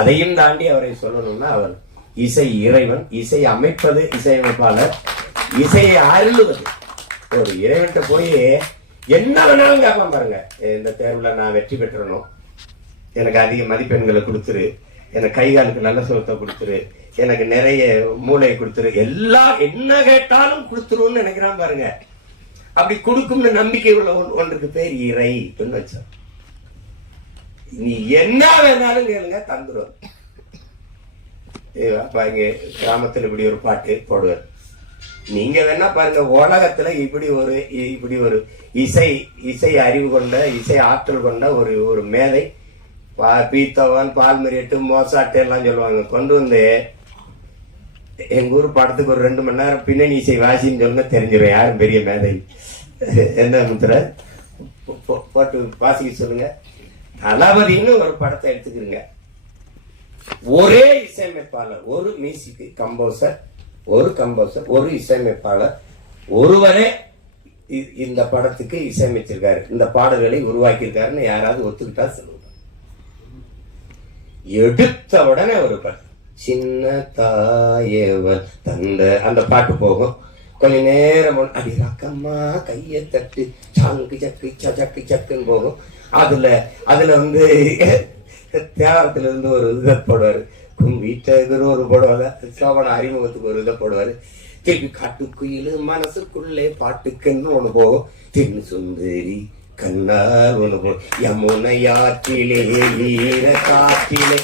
அதையும் தாண்டி அவரை சொல்லணும்னா அவர் இசை இறைவன், இசை அமைப்பது இசையமைப்பாளர், இசையை அருளுவது. ஒரு இறைவன்கிட்ட போய் என்ன வேணாலும் கேட்பான் பாருங்க. இந்த தேர்வுல நான் வெற்றி பெற்றணும், எனக்கு அதிக மதிப்பெண்களை கொடுத்துரு, எனக்கு கை காலுக்கு நல்ல சுகத்தை கொடுத்துரு, எனக்கு நிறைய மூளையை கொடுத்துரு, எல்லாம் என்ன கேட்டாலும் கொடுத்துருன்னு நினைக்கிறான் பாருங்க. அப்படி கொடுக்கும்னு நம்பிக்கை உள்ள ஒன்றுக்கு பேர் இறை வச்சா. நீ என்ன வேணாலும் கேளுங்க தந்துடும். அப்ப இங்க கிராமத்துல இப்படி ஒரு பாட்டு போடுவார். நீங்க வேணா பாருங்க, உலகத்துல இப்படி ஒரு இசை அறிவு கொண்ட, இசை ஆற்றல் கொண்ட ஒரு மேதை, பீத்தவன், பால்மரியட்டு, மோசாட்டு எல்லாம் சொல்லுவாங்க. கொண்டு வந்து எங்க ஊர் படத்துக்கு ஒரு 2 மணி நேரம் பின்னணி இசை வாசின்னு சொன்னா தெரிஞ்சிடும் யாரும் பெரிய மேதை. என்ன முத்திர போட்டு வாசிக்க சொல்லுங்க. தளபதினு ஒரு படத்தை எடுத்துக்கிறீங்க. ஒரே இசையமைப்பாளர், ஒரு மியூசிக் கம்போசர், ஒரு இசையமைப்பாளர் ஒருவரே இந்த படத்துக்கு இசையமைச்சிருக்காரு, இந்த பாடல்களை உருவாக்கியிருக்காருன்னு யாராவது ஒத்துக்கிட்டா சொல்லுவாங்க. எடுத்த உடனே ஒரு பாட்டு, சின்ன தாயவர் தந்த அந்த பாட்டு போகும். கொஞ்ச நேரம் அடி ரக்கம்மா கைய தட்டு சாங்கு சக்கு சக்கு சக்குன்னு போகும். அதுல வந்து தேவாரத்துல இருந்து ஒரு இதை போடுவாரு, கும்பிட்டு ஒரு போடுவாங்க, சோபன அறிமுகத்துக்கு ஒரு இதை போடுவாரு. திருப்பி காட்டுக்குயிலு மனசுக்குள்ளே பாட்டுக்குன்னு ஒண்ணு போகும். தின்னு சுந்தரி கண்ணால் ஒண்ணு போகும். யமுனையாற்றிலே ஈர காற்றிலே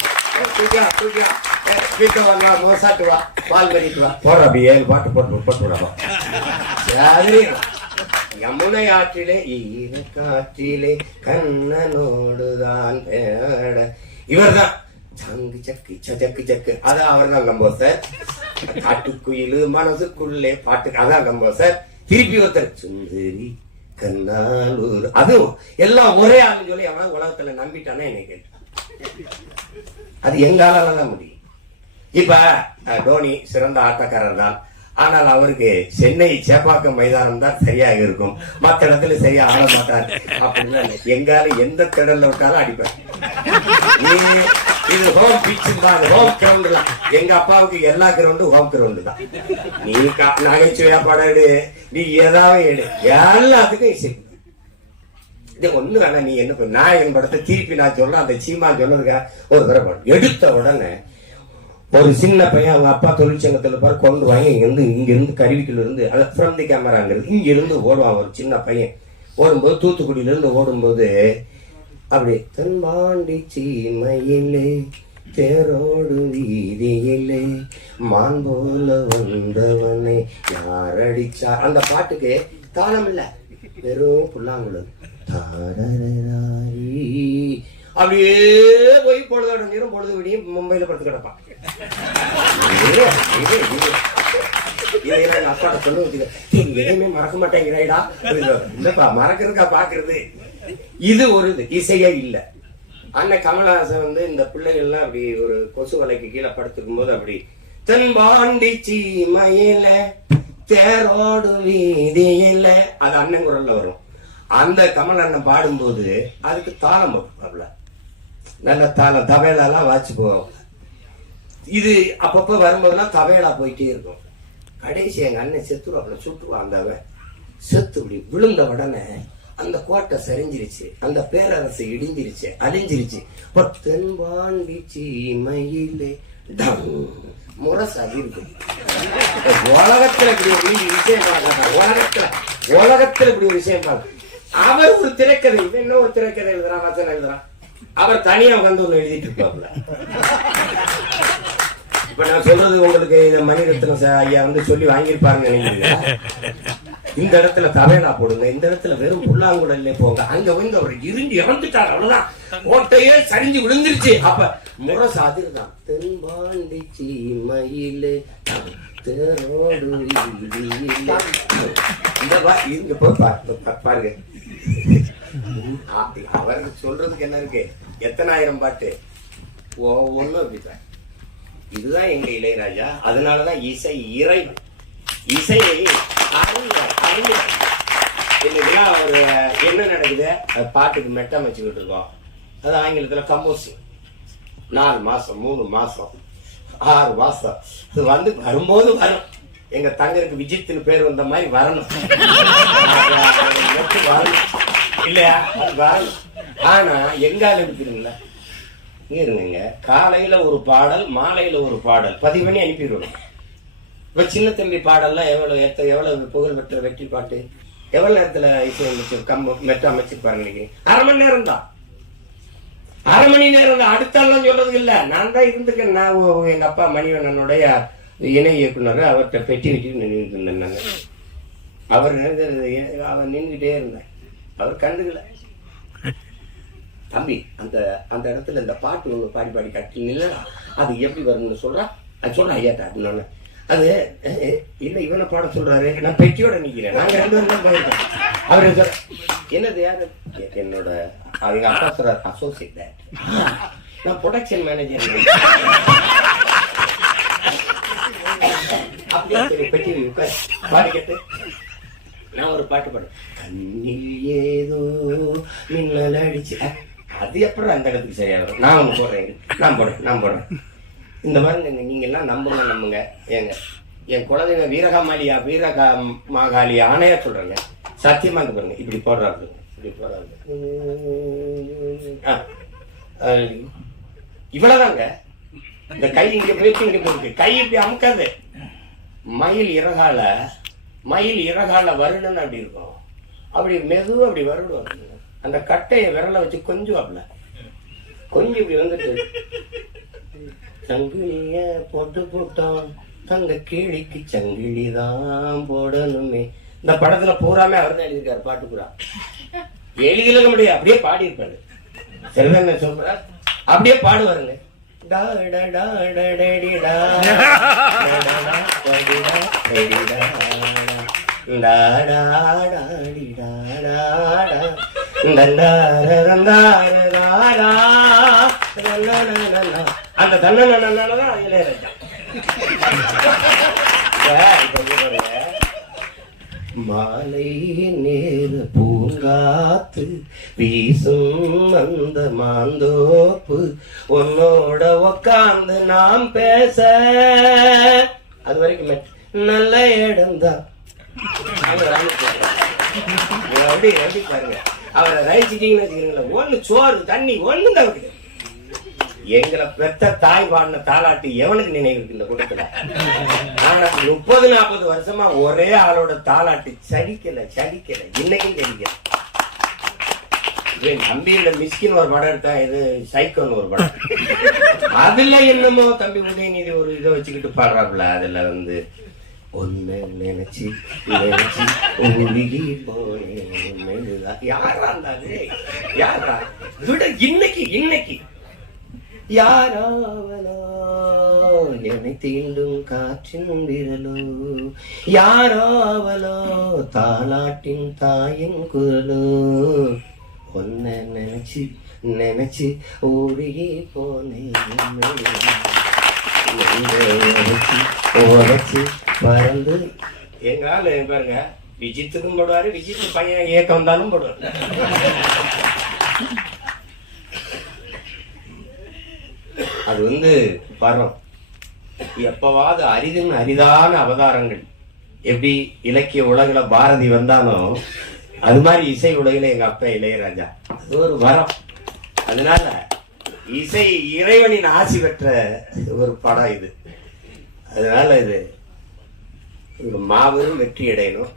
மோசாட்டு வா, பால் கறிட்டு வா, போற அப்படி 7 பாட்டு போட்டு யமுனை ஆற்றிலே ஈர காற்றிலே கண்ணனோடுதான் பேட. இவர்தான் சங்கு சக்கு சக்கு சக்கு, அதான் அவர் தான் கம்போசர். காட்டுக்குயிலு மனசுக்குள்ளே பாட்டுக்கு அதான் கம்போசர். திருப்பி ஒருத்தர் சுந்தரி கண்ணாலூர், அதுவும் எல்லாம் ஒரே ஆளுன்னு சொல்லி அவன் உலகத்துல நம்பிட்டானே என்னை கேட்டு. அது எங்கால தான் முடியும். இப்ப டோனி சிறந்த ஆட்டக்காரர் தான், ஆனால் அவருக்கு சென்னை சேப்பாக்கம் மைதானம் தான் சரியாக இருக்கும், மற்ற இடத்துல சரியா ஆட மாட்டார். அப்படின்னா எங்கால எந்த திடல்ல விட்டாலும் அடிப்பார். இது ஹோம் பிச்சு தான், ஹோம் கிரவுண்ட் தான். எங்க அப்பாவுக்கு எல்லா கிரவுண்டும் ஹோம் கிரவுண்டு தான். நீ நகைச்சுவையா படம், நீ ஏதாவது எடு, எல்லாத்துக்கும் இசை. இது ஒண்ணு வேணா, நீ என்ன நாயகன் படத்தை திருப்பி நான் சொல்ல, அந்த சீமா சொன்னதுக்காக ஒரு தடவை படம் எடுத்த உடனே ஒரு சின்ன பையன் அவங்க அப்பா தொழிற்சங்கத்துல பாரு கொண்டு வாங்கி இங்க இருந்து கருவிக்குள்ள இருந்து ஃப்ரம் தி கேமராங்கிறது இங்க இருந்து ஓடுவான். ஒரு சின்ன பையன் ஓடும்போது தூத்துக்குடியில இருந்து ஓடும்போது அப்படி தென்பாண்டி சீமையிலே தேரோடு வீதியிலே மான் போல வந்தவனை யார் அடிச்சா, அந்த பாட்டுக்கு தாளம் இல்ல, வெறும் புல்லாங்குழல். அப்படியே போய் பொழுதோட நேரம் பொழுது விடியும் மும்பையில படுத்து கிடப்பான். அப்பாட்ட சொல்லு எதுவுமே மறக்க மாட்டேங்கிறாடா, இல்லப்பா மறக்கிறதுக்கா பாக்குறது. இது ஒரு இசையே இல்ல. அண்ணன் கமலஹாசன் வந்து இந்த பிள்ளைகள் எல்லாம் அப்படி ஒரு கொசு வலைக்கு கீழே படுத்துக்கும் போது அப்படி தென்பாண்டி சீமையில தேரோடு வீதியில, அது அண்ணன் குரல்ல வரும். அந்த கமல் அண்ணன் பாடும்போது அதுக்கு தாளம் வைப்பாப்ல, நல்ல தாளம் தவேலாலாம் வாச்சு போவோம். இது அப்பப்ப வரும்போதெல்லாம் தவேலா போயிட்டே இருக்கும். கடைசி எங்க அண்ணன் செத்துருவாப்ல, சுட்டுருவான். அந்த செத்து இப்படி விழுந்த உடனே அந்த கோட்டை சரிஞ்சிருச்சு, அந்த பேரரசு இடிஞ்சிருச்சு, அழிஞ்சிருச்சு. தென்பாண்டி சீமையிலே முரசு அதிர்வு. உலகத்துல இப்படி ஒரு விஷயம் பார்க்க, உலகத்துல இப்படி ஒரு விஷயம் பார்க்க. அவர் ஒரு திரைக்கதை, இன்னும் ஒரு திரைக்கதை எழுதுறான், வசனம் எழுதுறான். அவர் தனியா உட்காந்து ஒண்ணு எழுதிட்டு இருப்பாப்ல. இப்ப நான் சொல்றது உங்களுக்கு இந்த மணிரத்னம் ஐயா வந்து சொல்லி வாங்கியிருப்பாருன்னு நினைக்கிறீங்க. இந்த இடத்துல தவேலா போடுங்க, இந்த இடத்துல வெறும் புல்லாங்குழல்ல போங்க, அங்க வந்து அவர் இருந்து இறந்துட்டார், அவ்வளவுதான், கோட்டையே சரிஞ்சு விழுந்துருச்சு. அப்ப முரசு அதிர்தான். தென்பாண்டி சீமையிலே தேரோடு இங்க போய் பாருங்க. அவருக்கு சொல்றதுக்கு என்ன இருக்கு, எத்தனாயிரம் பாட்டு ஒவ்வொன்னும் அப்படித்தான். இதுதான் எங்க இளையராஜா. அதனாலதான் இசை இறைவன், இசையை இன்னைக்குன்னா ஒரு என்ன நடக்குது, பாட்டுக்கு மெட்டமைச்சுக்கிட்டு இருக்கோம். அது ஆங்கிலத்துல கம்போசிங். 4 மாசம் 3 மாசம் 6 மாசம் இது வந்து வரும்போது வரும். எங்க தங்கருக்கு விஜித்துன்னு பேர் வந்த மாதிரி வரணும் இல்லையா? வரணும். ஆனா எங்கால இருக்குதுங்களா இருங்க, காலையில ஒரு பாடல் மாலையில ஒரு பாடல் பதிவு பண்ணி அனுப்பிடுவோம். இப்ப சின்ன தம்பி பாடல்லாம் எவ்வளவு புகழ் பெற்ற வெற்றி பாட்டு எவ்வளவு நேரத்துல இசையமைச்சு மெட்ரோ அமைச்சிருப்பாரு இன்னைக்கு? 1/2 மணி நேரம் தான். 1/2 மணி நேரம் தான். அடுத்தாலும் சொல்றது இல்ல. நான் தான் இருந்துக்கேன். நான் எங்க அப்பா மணிவண்ணனுடைய இணை இயக்குனர், அவர்கிட்ட பெட்டி வச்சுட்டு நின்றுட்டு இருந்தேன். நான் அவர் நின்றுகிட்டே இருந்தேன். அவர் கண்டுக்கல. தம்பி அந்த அந்த இடத்துல இந்த பாட்டு ஒன்று பாடி பாடி கட்டினீங்களா, அது எப்படி வரும்னு சொல்றான். அது சொல்றேன் ஐயாட்டா அப்படின்னு. அது இல்ல இவனை பாட சொல்றாரு, நான் பெட்டியோட நிக்கிறேன். நாங்க 2 பேரும் தான் போயிருக்கோம். அவரு சொல்ற என்னது யாரு? என்னோட அவங்க அப்பா சொல்றாரு அசோசியேட், நான் ப்ரொடக்ஷன் மேனேஜர். பெட்டி பாடிக்கிட்டு நான் ஒரு பாட்டு பாடுறேன். கண்ணில் ஏதோ மின்னல் அடிச்சு, அது அப்புறம் அந்த இடத்துக்கு சரியா வரும். நான் ஒன்று போடுறேன், நான் போடுறேன். இந்த மாதிரி நீங்க எல்லாம் நம்புங்க. ஏங்க என் குழந்தைங்க வீரகாமாளி ஆணையா சொல்றேங்க, சத்தியமா இங்க பாருங்க. இப்படி போடுறாங்க. இவ்வளவுதாங்க. இந்த கை இங்க போயிட்டு இங்க போயிருக்கு. கை இப்படி அமுக்காது. மயில் இறகால வருடன்னு அப்படி இருக்கும். அப்படி மெதுவா அப்படி வருடுவாங்க. அந்த கட்டைய விரலை வச்சு கொஞ்சம் இப்படி வந்துட்டு சங்கிலிய போட்டோம், தங்க கீழிக்கு சங்கிலிதான் போடணுமே. இந்த படத்துல பூராமே அவர் தான் எழுதியிருக்காரு. பாட்டு பூரா எழுதில முடியாது, அப்படியே பாடி இருப்பாரு. செல்வங்க சொல்ற அப்படியே பாடுவாருங்க. அந்த தன்னதான் இளையராஜா. மாலை நேர பூங்காத்து வீசும் அந்த மாந்தோப்பு, உன்னோட உக்காந்து நாம் பேச, அது வரைக்கும் நல்ல இடம்தான். அப்படி பாருங்க. அவரை ரசிச்சிட்டீங்கன்னு வச்சுக்கிறீங்களா, ஒண்ணு சோறு தண்ணி ஒண்ணும் தவிர்க்குது. எங்களை பெத்த தாய் பாடின தாலாட்டு எவனுக்கு நினைவு இருக்கு இந்த கூட்டத்துல? ஆனா 30-40 வருஷமா ஒரே ஆளோட தாலாட்டு சடிக்கல. இன்னைக்கும் சடிக்கல. தம்பியோட மிஸ்கின் ஒரு படம் எடுத்தா, இது சைக்கோன்னு ஒரு படம். அதுல என்னமோ தம்பி உதயநிதி ஒரு இதை வச்சுக்கிட்டு பாடுறாப்புல. அதுல வந்து ஒன்னு நினைச்சு போனேன். யாரா இருந்தாது? யாரா விட இன்னைக்கு யாராவலோ என்னை தீண்டும் காற்றின் விரலோ, யாராவலோ தாலாட்டின் தாயின் குரலோ, ஒன்ன நினைச்சு ஓடியே போனேன். பறந்து எங்கால பாருங்க. விஜித்துக்கும் போடுவாரு, விஜித்து பையன் ஏக்கம் வந்தாலும் போடுவாரு. அது வந்து பரம். எப்பவாவது அரிதான அவதாரங்கள். எப்படி இலக்கிய உலகில பாரதி வந்தானோ அது மாதிரி இசை உலகில எங்க அப்பா இளையராஜா. அது ஒரு வரம். அதனால இசை இறைவனின் ஆசி பெற்ற ஒரு படம் இது. அதனால இது மாபெரும் வெற்றி அடையணும்.